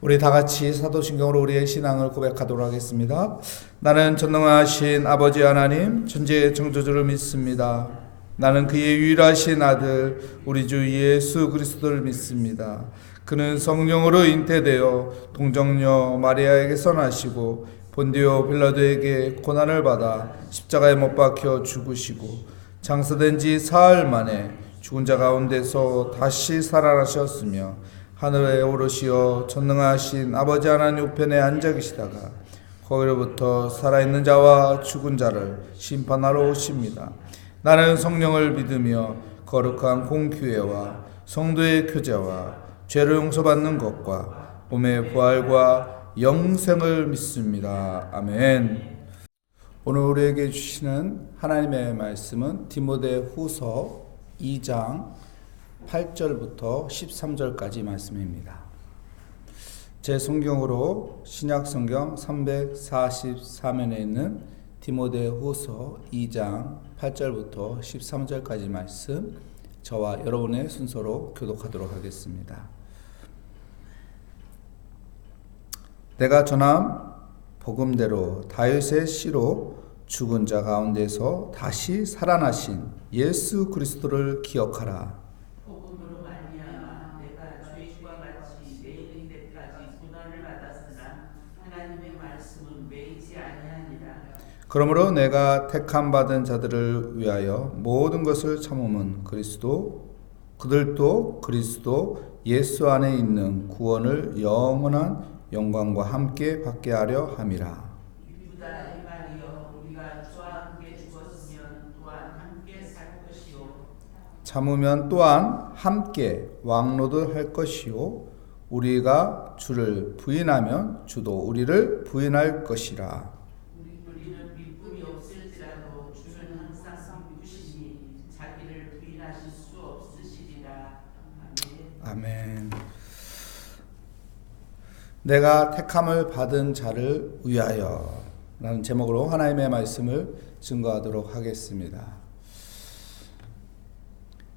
우리 다 같이 사도신경으로 우리의 신앙을 고백하도록 하겠습니다. 나는 전능하신 아버지 하나님 천지의 창조주를 믿습니다. 나는 그의 유일하신 아들 우리 주 예수 그리스도를 믿습니다. 그는 성령으로 잉태되어 동정녀 마리아에게서 나시고 본디오 빌라도에게 고난을 받아 십자가에 못 박혀 죽으시고 장사된 지 사흘 만에 죽은 자 가운데서 다시 살아나셨으며 하늘에 오르시어 전능하신 아버지 하나님 우편에 앉아 계시다가 거기로부터 살아있는 자와 죽은 자를 심판하러 오십니다. 나는 성령을 믿으며 거룩한 공교회와 성도의 교제와 죄를 용서받는 것과 몸의 부활과 영생을 믿습니다. 아멘. 오늘 우리에게 주시는 하나님의 말씀은 디모데후서 2장 8절부터 13절까지 말씀입니다. 제 성경으로 신약성경 344면에 있는 디모데후서 2장 8절부터 13절까지 말씀, 저와 여러분의 순서로 교독하도록 하겠습니다. 내가 전한 복음대로 다윗의 씨로 죽은 자 가운데서 다시 살아나신 예수 그리스도를 기억하라. 복음으로 말미암아 내가 죄인과 같이 내일 때까지 고난을 받았으나 하나님의 말씀은 매이지 아니하니라. 그러므로 내가 택함 받은 자들을 위하여 모든 것을 참음은 그들도 그리스도 예수 안에 있는 구원을 영원한 영광과 함께 받게 하려 함이라. 유다의 말이여, 우리가 주와 함께 죽었으면 또한 함께 살 것이요, 참으면 또한 함께 왕노도 할 것이요, 우리가 주를 부인하면 주도 우리를 부인할 것이라. 우리는 믿음이 없을지라도 주는 항상 믿으시니 자기를 부인하실 수 없으시리라. 아멘. 아멘. 내가 택함을 받은 자를 위하여 라는 제목으로 하나님의 말씀을 증거하도록 하겠습니다.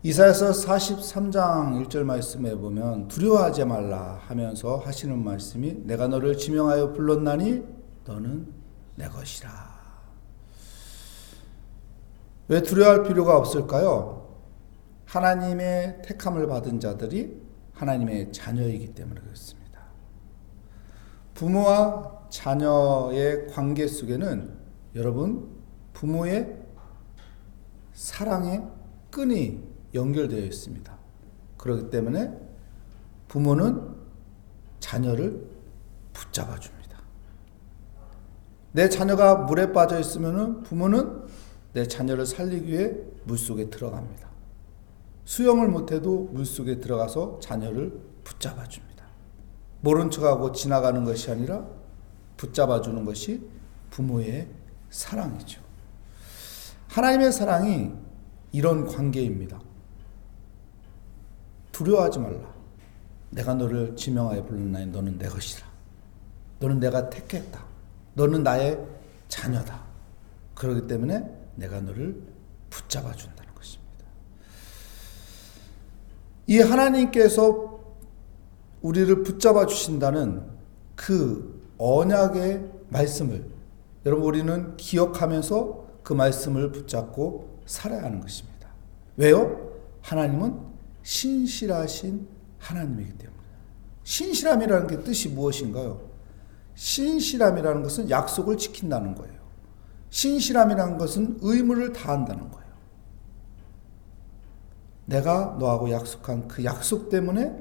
이사야서 43장 1절 말씀에 보면 두려워하지 말라 하면서 하시는 말씀이 내가 너를 지명하여 불렀나니 너는 내 것이라. 왜 두려워할 필요가 없을까요? 하나님의 택함을 받은 자들이 하나님의 자녀이기 때문에 그렇습니다. 부모와 자녀의 관계 속에는 여러분 부모의 사랑의 끈이 연결되어 있습니다. 그렇기 때문에 부모는 자녀를 붙잡아 줍니다. 내 자녀가 물에 빠져 있으면 부모는 내 자녀를 살리기 위해 물속에 들어갑니다. 수영을 못해도 물속에 들어가서 자녀를 붙잡아 줍니다. 모른 척하고 지나가는 것이 아니라 붙잡아 주는 것이 부모의 사랑이죠. 하나님의 사랑이 이런 관계입니다. 두려워하지 말라. 내가 너를 지명하여 불렀나니 너는 내 것이라. 너는 내가 택했다. 너는 나의 자녀다. 그렇기 때문에 내가 너를 붙잡아 준다는 것입니다. 이 하나님께서 우리를 붙잡아 주신다는 그 언약의 말씀을 여러분 우리는 기억하면서 그 말씀을 붙잡고 살아야 하는 것입니다. 왜요? 하나님은 신실하신 하나님이기 때문에. 신실함이라는 게 뜻이 무엇인가요? 신실함이라는 것은 약속을 지킨다는 거예요. 신실함이라는 것은 의무를 다한다는 거예요. 내가 너하고 약속한 그 약속 때문에,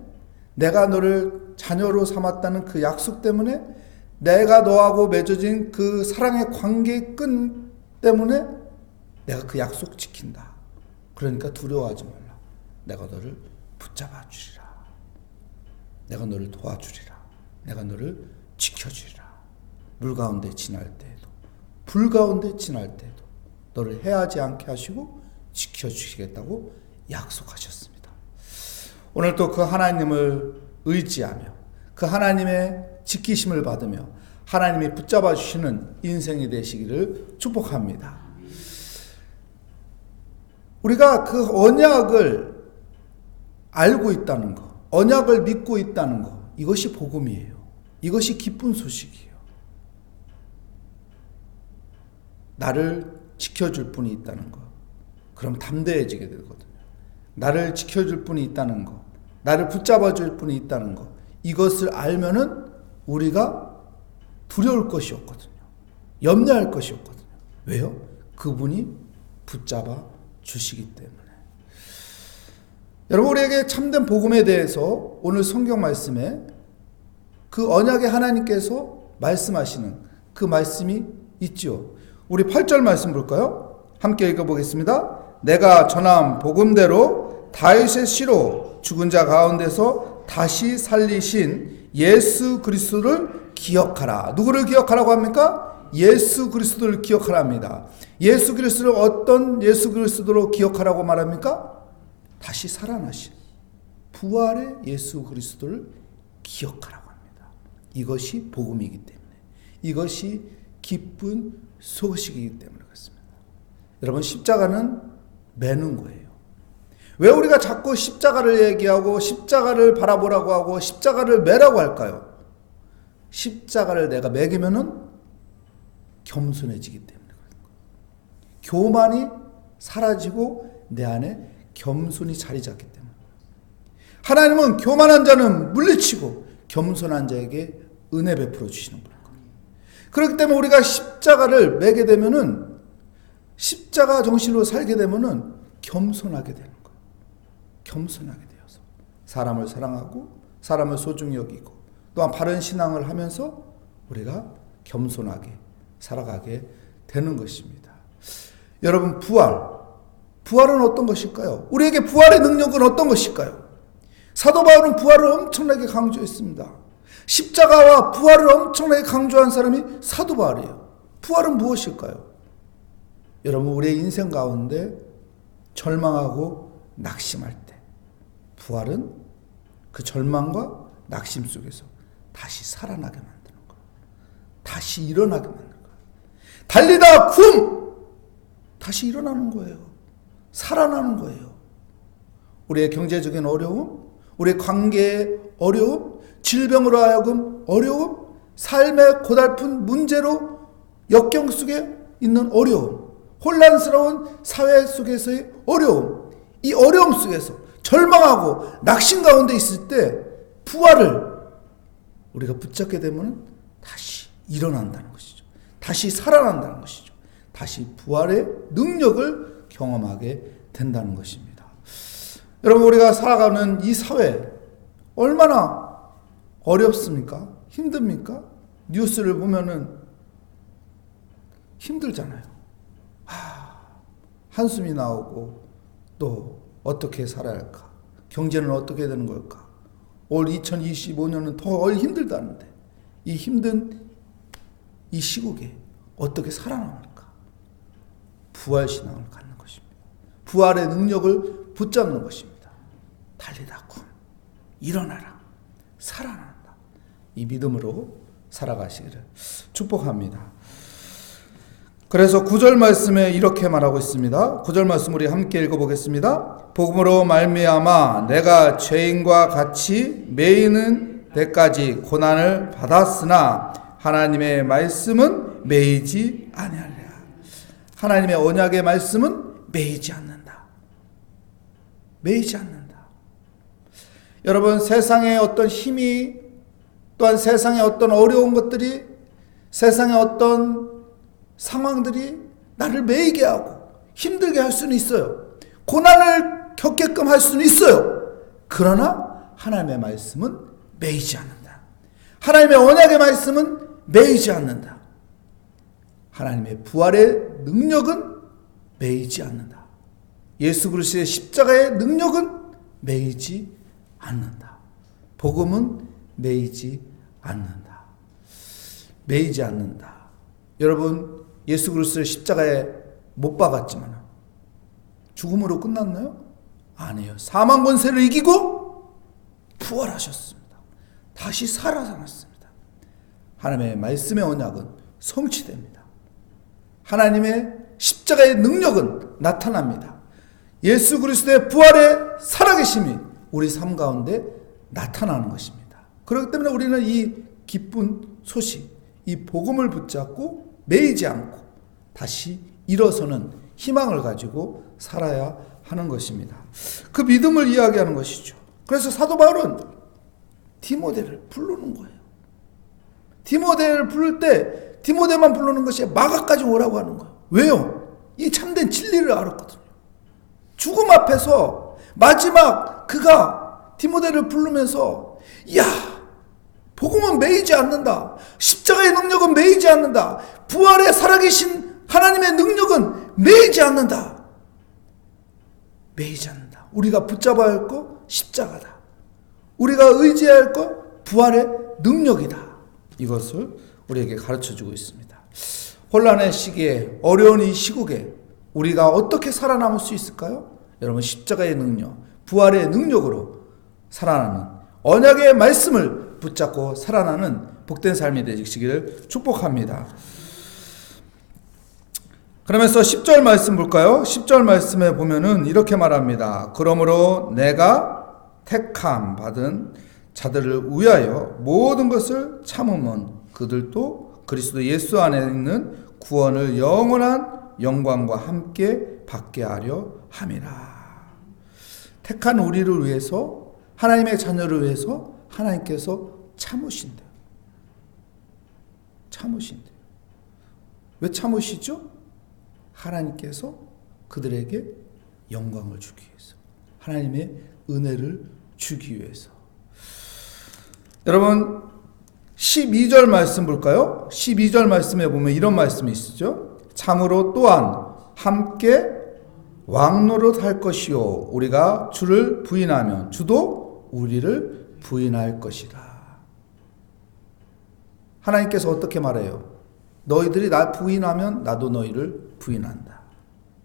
내가 너를 자녀로 삼았다는 그 약속 때문에, 내가 너하고 맺어진 그 사랑의 관계의 끈 때문에 내가 그 약속 지킨다. 그러니까 두려워하지 말라. 내가 너를 붙잡아 주리라. 내가 너를 도와주리라. 내가 너를 지켜주리라. 물 가운데 지날 때에도 불 가운데 지날 때에도 너를 해하지 않게 하시고 지켜주시겠다고 약속하셨습니다. 오늘 또 그 하나님을 의지하며 그 하나님의 지키심을 받으며 하나님이 붙잡아 주시는 인생이 되시기를 축복합니다. 우리가 그 언약을 알고 있다는 것, 언약을 믿고 있다는 것, 이것이 복음이에요. 이것이 기쁜 소식이에요. 나를 지켜줄 분이 있다는 것. 그럼 담대해지게 되거든요. 나를 지켜줄 분이 있다는 것, 나를 붙잡아줄 분이 있다는 것, 이것을 알면은 우리가 두려울 것이 없거든요. 염려할 것이 없거든요. 왜요? 그분이 붙잡아 주시기 때문에. 여러분, 우리에게 참된 복음에 대해서 오늘 성경 말씀에 그 언약의 하나님께서 말씀하시는 그 말씀이 있죠. 우리 8절 말씀 볼까요? 함께 읽어보겠습니다. 내가 전한 복음대로 다윗의 씨로 죽은 자 가운데서 다시 살리신 예수 그리스도를 기억하라. 누구를 기억하라고 합니까? 예수 그리스도를 기억하라 합니다. 예수 그리스도를 어떤 예수 그리스도로 기억하라고 말합니까? 다시 살아나신 부활의 예수 그리스도를 기억하라고 합니다. 이것이 복음이기 때문에, 이것이 기쁜 소식이기 때문에 그렇습니다. 여러분, 십자가는 매는 거예요. 왜 우리가 자꾸 십자가를 얘기하고 십자가를 바라보라고 하고 십자가를 매라고 할까요? 십자가를 내가 매기면은 겸손해지기 때문에 그래요. 교만이 사라지고 내 안에 겸손이 자리 잡기 때문에. 하나님은 교만한 자는 물리치고 겸손한 자에게 은혜 베풀어 주시는 거예요. 그렇기 때문에 우리가 십자가를 매게 되면은, 십자가 정신으로 살게 되면은 겸손하게 되는 거예요. 겸손하게 되어서 사람을 사랑하고 사람을 소중히 여기고 또한 바른 신앙을 하면서 우리가 겸손하게 살아가게 되는 것입니다. 여러분, 부활은 어떤 것일까요? 우리에게 부활의 능력은 어떤 것일까요? 사도 바울은 부활을 엄청나게 강조했습니다. 십자가와 부활을 엄청나게 강조한 사람이 사도 바울이에요. 부활은 무엇일까요? 여러분, 우리의 인생 가운데 절망하고 낙심할 때 부활은 그 절망과 낙심 속에서 다시 살아나게 만드는 거예요. 다시 일어나게 만드는 거예요. 달리다 굼! 다시 일어나는 거예요. 살아나는 거예요. 우리의 경제적인 어려움, 우리의 관계의 어려움, 질병으로 하여금 어려움, 삶의 고달픈 문제로 역경 속에 있는 어려움, 혼란스러운 사회 속에서의 어려움, 이 어려움 속에서 절망하고 낙심 가운데 있을 때 부활을 우리가 붙잡게 되면 다시 일어난다는 것이죠. 다시 살아난다는 것이죠. 다시 부활의 능력을 경험하게 된다는 것입니다. 여러분, 우리가 살아가는 이 사회 얼마나 어렵습니까? 힘듭니까? 뉴스를 보면은 힘들잖아요. 한숨이 나오고 또 어떻게 살아야 할까? 경제는 어떻게 되는 걸까? 올 2025년은 더 힘들다는데 이 힘든 이 시국에 어떻게 살아남을까? 부활신앙을 갖는 것입니다. 부활의 능력을 붙잡는 것입니다. 달리다 굼, 일어나라, 살아난다. 이 믿음으로 살아가시기를 축복합니다. 그래서 9절 말씀에 이렇게 말하고 있습니다. 9절 말씀 우리 함께 읽어보겠습니다. 복음으로 말미암아 내가 죄인과 같이 매이는 데까지 고난을 받았으나 하나님의 말씀은 매이지 아니하리라. 하나님의 언약의 말씀은 매이지 않는다. 매이지 않는다. 여러분, 세상의 어떤 힘이, 또한 세상의 어떤 어려운 것들이, 세상의 어떤 상황들이 나를 매이게 하고 힘들게 할 수는 있어요. 고난을 겪게끔 할 수는 있어요. 그러나 하나님의 말씀은 매이지 않는다. 하나님의 언약의 말씀은 매이지 않는다. 하나님의 부활의 능력은 매이지 않는다. 예수 그리스도의 십자가의 능력은 매이지 않는다. 복음은 매이지 않는다. 매이지 않는다. 여러분, 예수 그리스도의 십자가에 못 박았지만 죽음으로 끝났나요? 아니에요. 사망 권세를 이기고 부활하셨습니다. 다시 살아났습니다. 하나님의 말씀의 언약은 성취됩니다. 하나님의 십자가의 능력은 나타납니다. 예수 그리스도의 부활의 살아계심이 우리 삶 가운데 나타나는 것입니다. 그렇기 때문에 우리는 이 기쁜 소식, 이 복음을 붙잡고 매이지 않고 다시 일어서는 희망을 가지고 살아야 하는 것입니다. 그 믿음을 이야기하는 것이죠. 그래서 사도 바울은 디모데를 부르는 거예요. 디모데를 부를 때 디모데만 부르는 것이 마가까지 오라고 하는 거예요. 왜요? 이 참된 진리를 알았거든요. 죽음 앞에서 마지막 그가 디모데를 부르면서 야, 복음은 매이지 않는다. 십자가의 능력은 매이지 않는다. 부활의 살아계신 하나님의 능력은 매이지 않는다. 매이지 않는다. 우리가 붙잡아야 할 것 십자가다. 우리가 의지해야 할 것 부활의 능력이다. 이것을 우리에게 가르쳐주고 있습니다. 혼란의 시기에, 어려운 이 시국에 우리가 어떻게 살아남을 수 있을까요? 여러분, 십자가의 능력, 부활의 능력으로 살아나는 언약의 말씀을 붙잡고 살아나는 복된 삶이 되시기를 축복합니다. 그러면서 10절 말씀 볼까요? 10절 말씀에 보면은 이렇게 말합니다. 그러므로 내가 택함 받은 자들을 위하여 모든 것을 참으면 그들도 그리스도 예수 안에 있는 구원을 영원한 영광과 함께 받게 하려 함이라. 택한 우리를 위해서, 하나님의 자녀를 위해서 하나님께서 참으신대요. 참으신대요. 왜 참으시죠? 하나님께서 그들에게 영광을 주기 위해서, 하나님의 은혜를 주기 위해서. 여러분, 12절 말씀 볼까요? 12절 말씀에 보면 이런 말씀이 있죠. 참으로 또한 함께 왕노릇 할 것이요 우리가 주를 부인하면 주도 우리를 부인할 것이다. 하나님께서 어떻게 말해요? 너희들이 나 부인하면 나도 너희를 부인한다.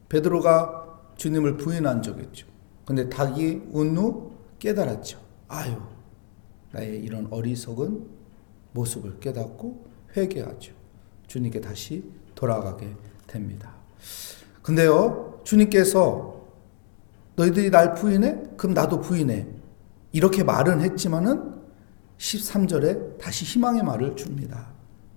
베드로가 주님을 부인한 적이죠. 근데 닭이 운 후 깨달았죠. 아유, 나의 이런 어리석은 모습을 깨닫고 회개하죠. 주님께 다시 돌아가게 됩니다. 근데요, 주님께서 너희들이 날 부인해? 그럼 나도 부인해. 이렇게 말은 했지만은 13절에 다시 희망의 말을 줍니다.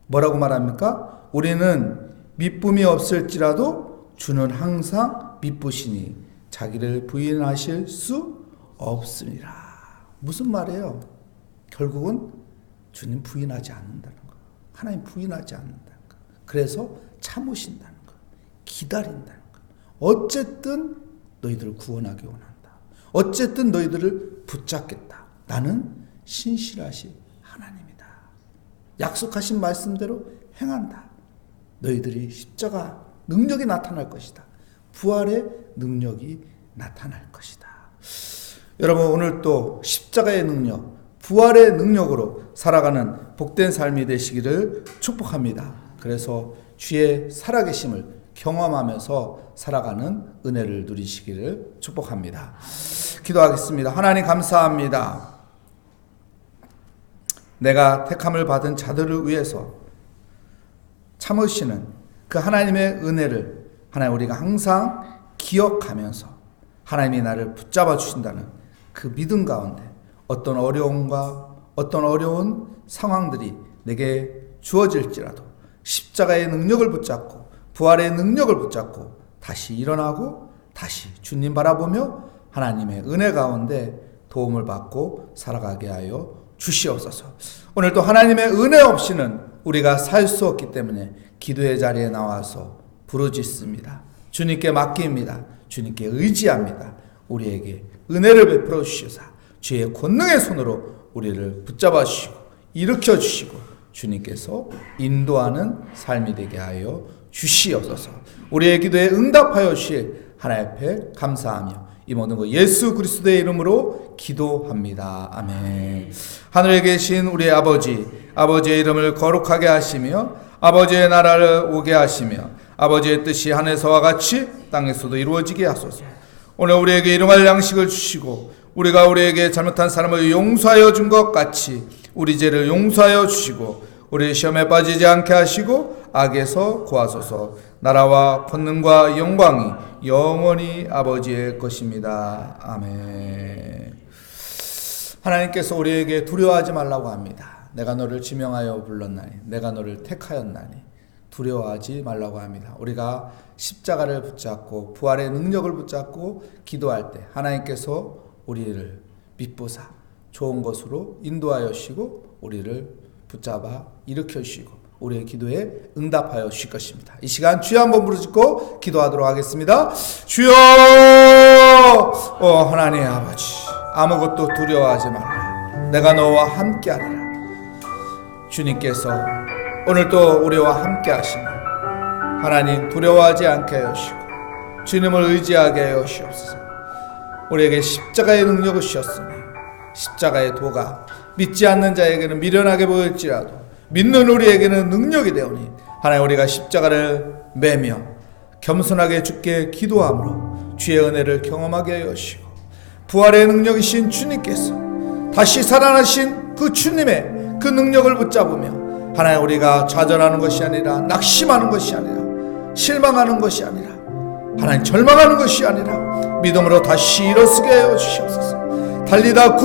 뭐라고 말합니까? 우리는 미쁨이 없을지라도 주는 항상 미쁘시니 자기를 부인하실 수 없습니다. 무슨 말이에요? 결국은 주님 부인하지 않는다는 거. 하나님 부인하지 않는다는 거. 그래서 참으신다는 거. 기다린다는 거. 어쨌든 너희들을 구원하기 원한다. 어쨌든 너희들을 붙잡겠다. 나는 신실하신 하나님이다. 약속하신 말씀대로 행한다. 너희들이 십자가 능력이 나타날 것이다. 부활의 능력이 나타날 것이다. 여러분, 오늘 또 십자가의 능력, 부활의 능력으로 살아가는 복된 삶이 되시기를 축복합니다. 그래서 주의 살아계심을 경험하면서 살아가는 은혜를 누리시기를 축복합니다. 기도하겠습니다. 하나님 감사합니다. 내가 택함을 받은 자들을 위해서 참으시는 그 하나님의 은혜를 하나님 우리가 항상 기억하면서 하나님이 나를 붙잡아 주신다는 그 믿음 가운데 어떤 어려움과 어떤 어려운 상황들이 내게 주어질지라도 십자가의 능력을 붙잡고 부활의 능력을 붙잡고 다시 일어나고 다시 주님 바라보며 하나님의 은혜 가운데 도움을 받고 살아가게 하여 주시옵소서. 오늘도 하나님의 은혜 없이는 우리가 살 수 없기 때문에 기도의 자리에 나와서 부르짖습니다. 주님께 맡깁니다. 주님께 의지합니다. 우리에게 은혜를 베풀어 주시사 주의 권능의 손으로 우리를 붙잡아 주시고 일으켜 주시고 주님께서 인도하는 삶이 되게 하여 주시옵소서. 우리의 기도에 응답하여 주실 하나님 앞에 감사하며 이 모든 것 예수 그리스도의 이름으로 기도합니다. 아멘. 하늘에 계신 우리 아버지, 아버지의 이름을 거룩하게 하시며 아버지의 나라를 오게 하시며 아버지의 뜻이 하늘에서와 같이 땅에서도 이루어지게 하소서. 오늘 우리에게 일용할 양식을 주시고 우리가 우리에게 잘못한 사람을 용서하여 준 것 같이 우리 죄를 용서하여 주시고 우리 시험에 빠지지 않게 하시고 악에서 구하소서. 나라와 권능과 영광이 영원히 아버지의 것입니다. 아멘. 하나님께서 우리에게 두려워하지 말라고 합니다. 내가 너를 지명하여 불렀나니 내가 너를 택하였나니 두려워하지 말라고 합니다. 우리가 십자가를 붙잡고 부활의 능력을 붙잡고 기도할 때 하나님께서 우리를 믿보사 좋은 것으로 인도하여 주시고 우리를 붙잡아 일으켜 주시고 우리의 기도에 응답하여 주실 것입니다. 이 시간 주여 한번 부르짖고 기도하도록 하겠습니다. 주여 하나님 아버지, 아무것도 두려워하지 말라. 내가 너와 함께하리라. 주님께서 오늘도 우리와 함께 하시며 하나님 두려워하지 않게 하여 주시고 주님을 의지하게 하여 주시옵소서. 우리에게 십자가의 능력을 주셨으니 십자가의 도가 믿지 않는 자에게는 미련하게 보일지라도 믿는 우리에게는 능력이 되오니 하나님 우리가 십자가를 매며 겸손하게 주께 기도함으로 주의 은혜를 경험하게 하여 주시고 부활의 능력이신 주님께서 다시 살아나신 그 주님의 그 능력을 붙잡으며 하나님 우리가 좌절하는 것이 아니라 낙심하는 것이 아니라 실망하는 것이 아니라 하나님 절망하는 것이 아니라 믿음으로 다시 일어서게 하여 주시옵소서. 달리다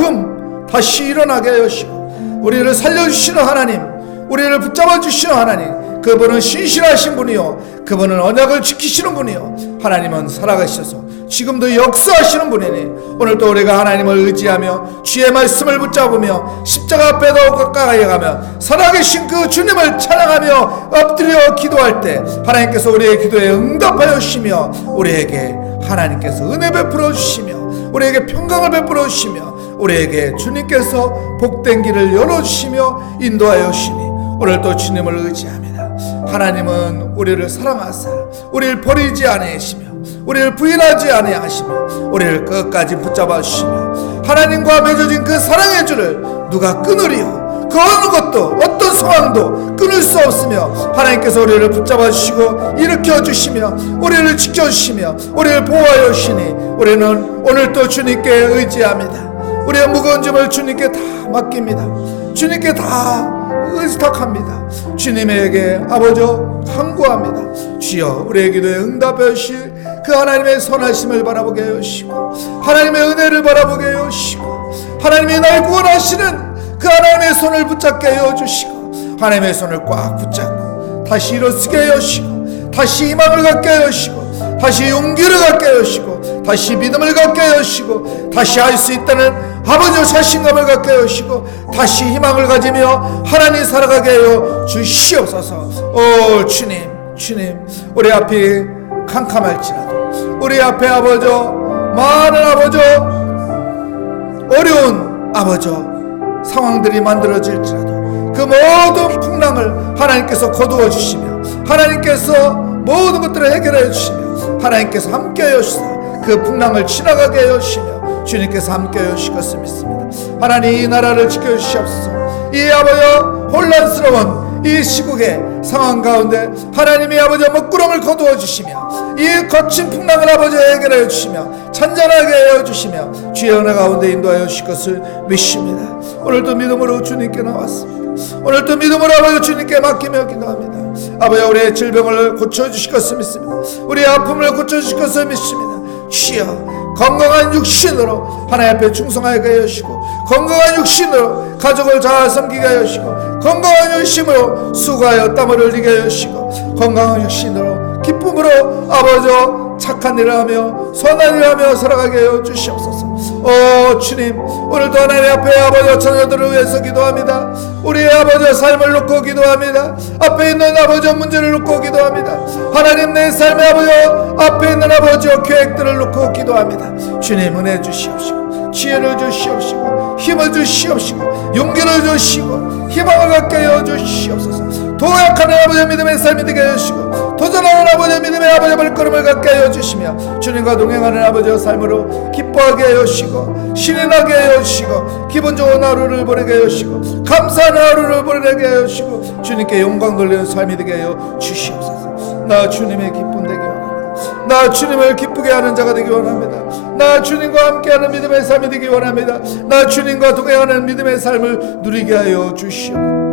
다시 일어나게 하여 주시고 우리를 살려주시는 하나님, 우리를 붙잡아 주시는 하나님, 그분은 신실하신 분이요 그분은 언약을 지키시는 분이요 하나님은 살아가셔서 지금도 역사하시는 분이니 오늘도 우리가 하나님을 의지하며 주의 말씀을 붙잡으며 십자가 앞에도 가까이 가며 살아계신 그 주님을 찬양하며 엎드려 기도할 때 하나님께서 우리의 기도에 응답하여 주시며 우리에게 하나님께서 은혜 베풀어 주시며 우리에게 평강을 베풀어 주시며 우리에게 주님께서 복된 길을 열어주시며 인도하여 주시니 오늘도 주님을 의지합니다. 하나님은 우리를 사랑하사 우리를 버리지 아니하시며 우리를 부인하지 아니하시며 우리를 끝까지 붙잡아 주시며 하나님과 맺어진 그 사랑의 줄을 누가 끊으리요 그 어느 것도 어떤 상황도 끊을 수 없으며 하나님께서 우리를 붙잡아 주시고 일으켜 주시며 우리를 지켜 주시며 우리를 보호하여 주시니 우리는 오늘도 주님께 의지합니다. 우리의 무거운 짐을 주님께 다 맡깁니다. 주님께 다 의탁합니다. 주님에게 아버지 간구합니다. 주여 우리의 기도에 응답해 주실 그 하나님의 선하심을 바라보게 하여 주시고 하나님의 은혜를 바라보게 하여 주시고 하나님이 날 구원하시는 그 하나님의 손을 붙잡게 하여 주시고 하나님의 손을 꽉 붙잡고 다시 일어서게 하여 주시고 다시 희망을 갖게 하여 주시고 다시 용기를 갖게 하여 주시고 다시 믿음을 갖게 하여 주시고 다시 할 수 있다는 아버지의 자신감을 갖게 하여 주시고 다시 희망을 가지며 하나님 살아가게 하여 주시옵소서. 오 주님 우리 앞이 캄캄할지라도 우리 앞에 아버지 많은 아버지 어려운 아버지 상황들이 만들어질지라도 그 모든 풍랑을 하나님께서 거두어 주시며 하나님께서 모든 것들을 해결해 주시며 하나님께서 함께하여 주시사 그 풍랑을 지나가게 하여 주시며 주님께서 함께하여 주실 것을 믿습니다. 하나님 이 나라를 지켜주시옵소서. 이 아버지 혼란스러운 이 시국의 상황 가운데 하나님이 아버지 먹구름을 거두어 주시며 이 거친 풍랑을 아버지 해결하여 주시며 찬전하게 하여 주시며 주의 은혜 가운데 인도하여 주실 것을 믿습니다. 오늘도 믿음으로 주님께 나왔습니다. 오늘도 믿음으로 아버지 주님께 맡기며 기도합니다. 아버지 우리의 질병을 고쳐주실 것을 믿습니다. 우리의 아픔을 고쳐주실 것을 믿습니다. 주여 건강한 육신으로 하나님 앞에 충성하게 하여 주시고 건강한 육신으로 가족을 잘 섬기게 하여 주시고 건강한 육신으로 수고하여 땀을 흘리게 하여 주시고 건강한 육신으로 기쁨으로 아버지 착한 일을 하며 선한 일을 하며 살아가게 하여 주시옵소서. 오 주님 오늘도 하나님 앞에 아버지 자녀들을 위해서 기도합니다. 우리의 아버지 삶을 놓고 기도합니다. 앞에 있는 아버지 문제를 놓고 기도합니다. 하나님 내 삶의 아버지 앞에 있는 아버지 계획들을 놓고 기도합니다. 주님 은혜 주시옵시고 지혜를 주시옵시고 힘을 주시옵시고 용기를 주시고 희망을 갖게 하여 주시옵소서. 도약하는 아버지의 믿음의 삶이 되게 해주시고 도전하는 아버지의 믿음의 아버지의 발걸음을 갖게 하여 주시며 주님과 동행하는 아버지의 삶으로 기뻐하게 하여 주시고 신이 나게 하여 주시고 기분 좋은 하루를 보내게 하여 주시고 감사하는 하루를 보내게 하여 주시고 주님께 영광 돌리는 삶이 되게 하여 주시옵소서. 나 주님의 기쁨 되게 원합니다. 나 주님을 기쁘게 하는 자가 되기 원합니다. 나 주님과 함께하는 믿음의 삶이 되기 원합니다. 나 주님과 동행하는 믿음의 삶을 누리게 하여 주시옵소서.